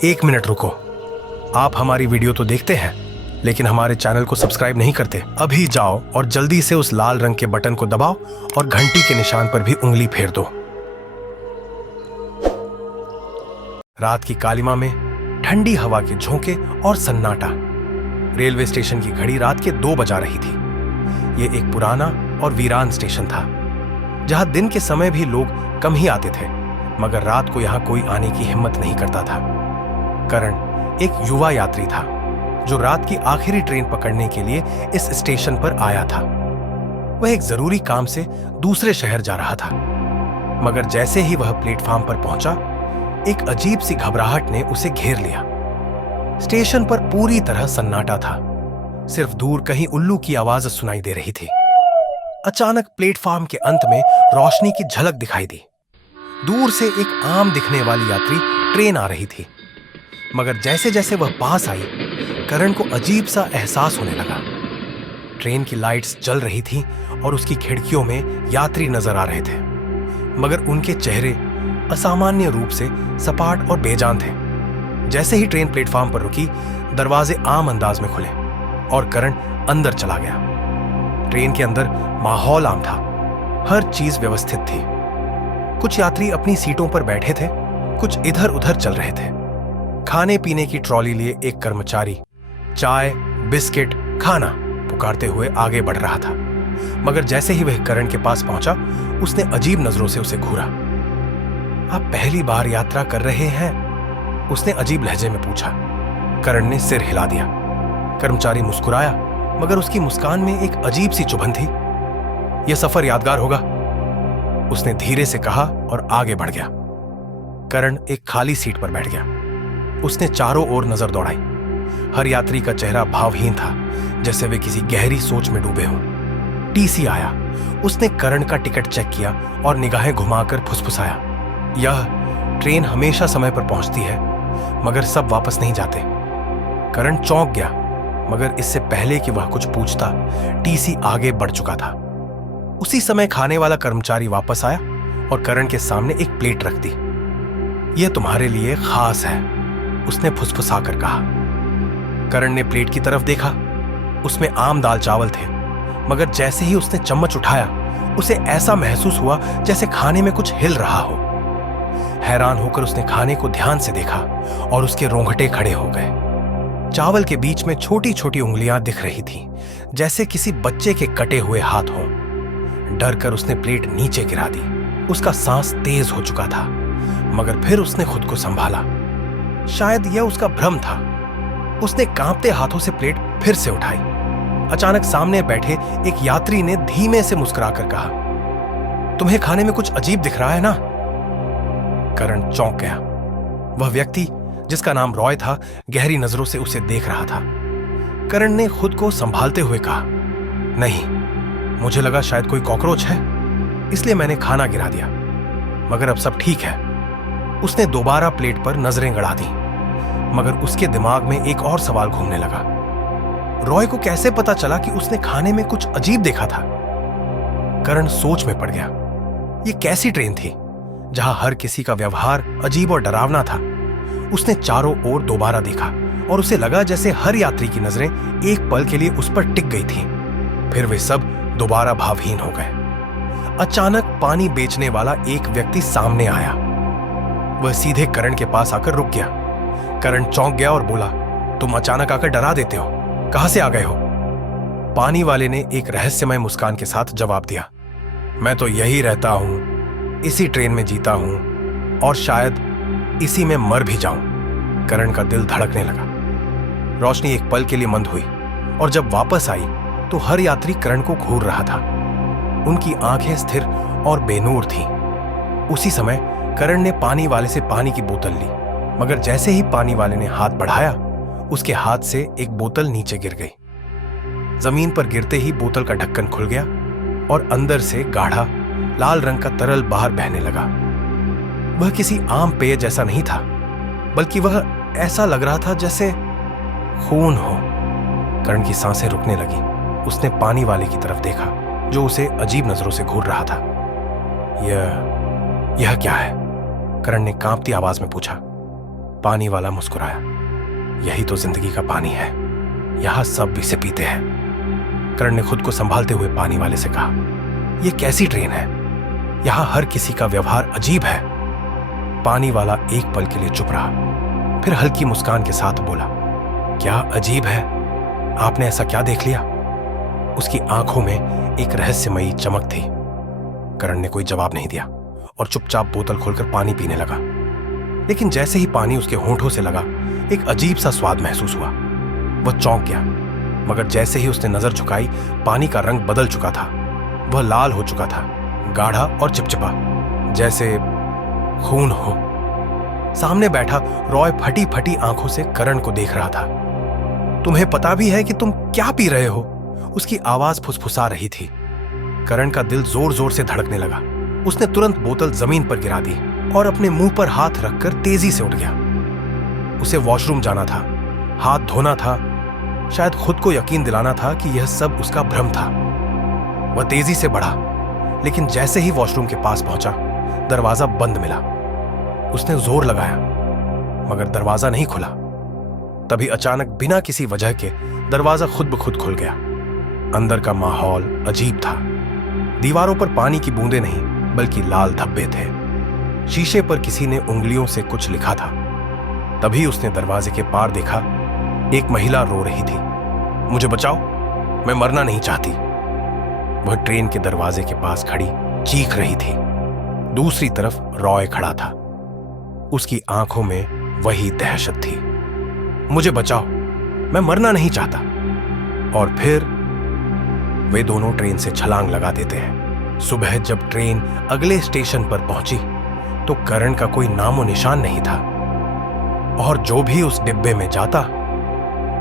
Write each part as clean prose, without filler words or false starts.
एक मिनट रुको। आप हमारी वीडियो तो देखते हैं, लेकिन हमारे चैनल को सब्सक्राइब नहीं करते। अभी जाओ और जल्दी से उस लाल रंग के बटन को दबाओ और घंटी के निशान पर भी उंगली फेर दो। रात की कालिमा में ठंडी हवा के झोंके और सन्नाटा। रेलवे स्टेशन की घड़ी रात के 2 बजा रही थी। यह एक पुराना और वीरान स्टेशन था, जहां दिन के समय भी लोग कम ही आते थे, मगर रात को यहां कोई आने की हिम्मत नहीं करता था। करण एक युवा यात्री था जो रात की आखिरी ट्रेन पकड़ने के लिए इस स्टेशन पर आया था। वह एक जरूरी काम से दूसरे शहर जा रहा था, मगर जैसे ही वह प्लेटफॉर्म पर पहुंचा, एक अजीब सी घबराहट ने उसे घेर लिया। स्टेशन पर पूरी तरह सन्नाटा था। सिर्फ दूर कहीं उल्लू की आवाज सुनाई दे रही थी। अचानक प्लेटफॉर्म के अंत में रोशनी की झलक दिखाई दी। दूर से एक आम दिखने वाली यात्री ट्रेन आ रही थी, मगर जैसे जैसे वह पास आई, करण को अजीब सा एहसास होने लगा। ट्रेन की लाइट्स जल रही थी और उसकी खिड़कियों में यात्री नजर आ रहे थे, मगर उनके चेहरे असामान्य रूप से सपाट और बेजान थे। जैसे ही ट्रेन प्लेटफॉर्म पर रुकी, दरवाजे आम अंदाज में खुले और करण अंदर चला गया। ट्रेन के अंदर माहौल आम था, हर चीज व्यवस्थित थी। कुछ यात्री अपनी सीटों पर बैठे थे, कुछ इधर उधर चल रहे थे। खाने पीने की ट्रॉली लिए एक कर्मचारी चाय, बिस्किट, खाना पुकारते हुए आगे बढ़ रहा था, मगर जैसे ही वह करण के पास पहुंचा, उसने अजीब नजरों से उसे घूरा। आप पहली बार यात्रा कर रहे हैं? उसने अजीब लहजे में पूछा। करण ने सिर हिला दिया। कर्मचारी मुस्कुराया, मगर उसकी मुस्कान में एक अजीब सी चुभन थी। यह सफर यादगार होगा, उसने धीरे से कहा और आगे बढ़ गया। करण एक खाली सीट पर बैठ गया। उसने चारों ओर नजर दौड़ाई। हर यात्री का चेहरा भावहीन था, जैसे वे किसी गहरी सोच में डूबे हों। टीसी आया। उसने करण का टिकट चेक किया और निगाहें घुमाकर फुसफुसाया, यह ट्रेन हमेशा समय पर पहुंचती है, मगर सब वापस नहीं जाते। करण चौंक गया, मगर इससे पहले कि वह कुछ पूछता, टीसी आगे बढ़ चुका था। उसी समय खाने वाला कर्मचारी वापस आया और करण के सामने एक प्लेट रख दी। यह तुम्हारे लिए खास है, उसने फुसफुसाकर कहा। करण ने प्लेट की तरफ देखा। उसमें आम दाल चावल थे, मगर जैसे ही उसने चम्मच उठाया, उसे ऐसा महसूस हुआ जैसे खाने में कुछ हिल रहा हो। हैरान होकर उसने खाने को ध्यान से देखा और उसके रोंगटे खड़े हो गए। चावल के बीच में छोटी छोटी उंगलियां दिख रही थीं, जैसे किसी बच्चे के कटे हुए हाथ हों। डर कर उसने प्लेट नीचे गिरा दी। उसका सांस तेज हो चुका था, मगर फिर उसने खुद को संभाला। शायद यह उसका भ्रम था। उसने कांपते हाथों से प्लेट फिर से उठाई। अचानक सामने बैठे एक यात्री ने धीमे से मुस्कुराकर कहा, तुम्हें खाने में कुछ अजीब दिख रहा है ना? करण चौंक गया। वह व्यक्ति, जिसका नाम रॉय था, गहरी नजरों से उसे देख रहा था। करण ने खुद को संभालते हुए कहा, नहीं, मुझे लगा शायद कोई कॉकरोच है, इसलिए मैंने खाना गिरा दिया, मगर अब सब ठीक है। उसने दोबारा प्लेट पर नजरें गड़ा दी, मगर उसके दिमाग में एक और सवाल घूमने लगा। रॉय को कैसे पता चला कि उसने खाने में कुछ अजीब देखा था? करण सोच में पड़ गया। यह कैसी ट्रेन थी जहां हर किसी का व्यवहार अजीब और डरावना था? उसने चारों ओर दोबारा देखा और उसे लगा जैसे हर यात्री की नजरें एक पल के लिए उस पर टिक गई थीं। फिर वे सब दोबारा भावहीन हो गए। अचानक पानी बेचने वाला एक व्यक्ति सामने आया। वह सीधे करण के पास आकर रुक गया। करण चौंक गया और बोला, तुम अचानक आकर डरा देते हो, कहां से आ गए हो? पानी वाले ने एक रहस्यमय मुस्कान के साथ जवाब दिया, मैं तो यही रहता हूं, इसी ट्रेन में जीता हूं और शायद इसी में मर भी जाऊं। करण का दिल धड़कने लगा। रोशनी एक पल के लिए मंद हुई और जब वापस आई तो हर यात्री करण को घूर रहा था। उनकी आंखें स्थिर और बेनूर थीं। उसी समय करण ने पानी वाले से पानी की बोतल ली, मगर जैसे ही पानी वाले ने हाथ बढ़ाया, उसके हाथ से एक बोतल नीचे गिर गई। जमीन पर गिरते ही बोतल का ढक्कन खुल गया और अंदर से गाढ़ा लाल रंग का तरल बाहर बहने लगा। वह किसी आम पेय जैसा नहीं था, बल्कि वह ऐसा लग रहा था जैसे खून हो। करण की सांसें रुकने लगी। उसने पानी वाले की तरफ देखा, जो उसे अजीब नजरों से घूर रहा था। यह क्या है? करण ने कांपती आवाज में पूछा। पानी वाला मुस्कुराया। यही तो जिंदगी का पानी है, यहां सब इसे पीते हैं। करण ने खुद को संभालते हुए पानी वाले से कहा, यह कैसी ट्रेन है? यहां हर किसी का व्यवहार अजीब है। पानी वाला एक पल के लिए चुप रहा, फिर हल्की मुस्कान के साथ बोला, क्या अजीब है? आपने ऐसा क्या देख लिया? उसकी आंखों में एक रहस्यमयी चमक थी। करण ने कोई जवाब नहीं दिया और चुपचाप बोतल खोलकर पानी पीने लगा। लेकिन जैसे ही पानी उसके होंठों से लगा, एक अजीब सा स्वाद महसूस हुआ। वह चौंक गया, मगर जैसे ही उसने नजर झुकाई, पानी का रंग बदल चुका था। वह लाल हो चुका था, गाढ़ा और चिपचिपा, जैसे खून हो। सामने बैठा रॉय फटी फटी आंखों से करण को देख रहा था। तुम्हें पता भी है कि तुम क्या पी रहे हो? उसकी आवाज फुसफुसा रही थी। करण का दिल जोर जोर से धड़कने लगा। उसने तुरंत बोतल जमीन पर गिरा दी और अपने मुंह पर हाथ रखकर तेजी से उठ गया। उसे वॉशरूम जाना था, हाथ धोना था, शायद खुद को यकीन दिलाना था कि यह सब उसका भ्रम था। वह तेजी से बढ़ा, लेकिन जैसे ही वॉशरूम के पास पहुंचा, दरवाजा बंद मिला। उसने जोर लगाया, मगर दरवाजा नहीं खुला। तभी अचानक बिना किसी वजह के दरवाजा खुद ब खुद खुल गया। अंदर का माहौल अजीब था। दीवारों पर पानी की बूंदें नहीं, बल्कि लाल धब्बे थे। शीशे पर किसी ने उंगलियों से कुछ लिखा था। तभी उसने दरवाजे के पार देखा, एक महिला रो रही थी। मुझे बचाओ, मैं मरना नहीं चाहती। वह ट्रेन के दरवाजे के पास खड़ी चीख रही थी। दूसरी तरफ रॉय खड़ा था। उसकी आंखों में वही दहशत थी। मुझे बचाओ, मैं मरना नहीं चाहता। और फिर वे दोनों ट्रेन से छलांग लगा देते हैं। सुबह जब ट्रेन अगले स्टेशन पर पहुंची तो करण का कोई नामो निशान नहीं था, और जो भी उस डिब्बे में जाता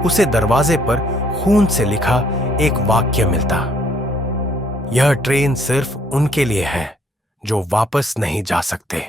उसे दरवाजे पर खून से लिखा एक वाक्य मिलता, यह ट्रेन सिर्फ उनके लिए है जो वापस नहीं जा सकते।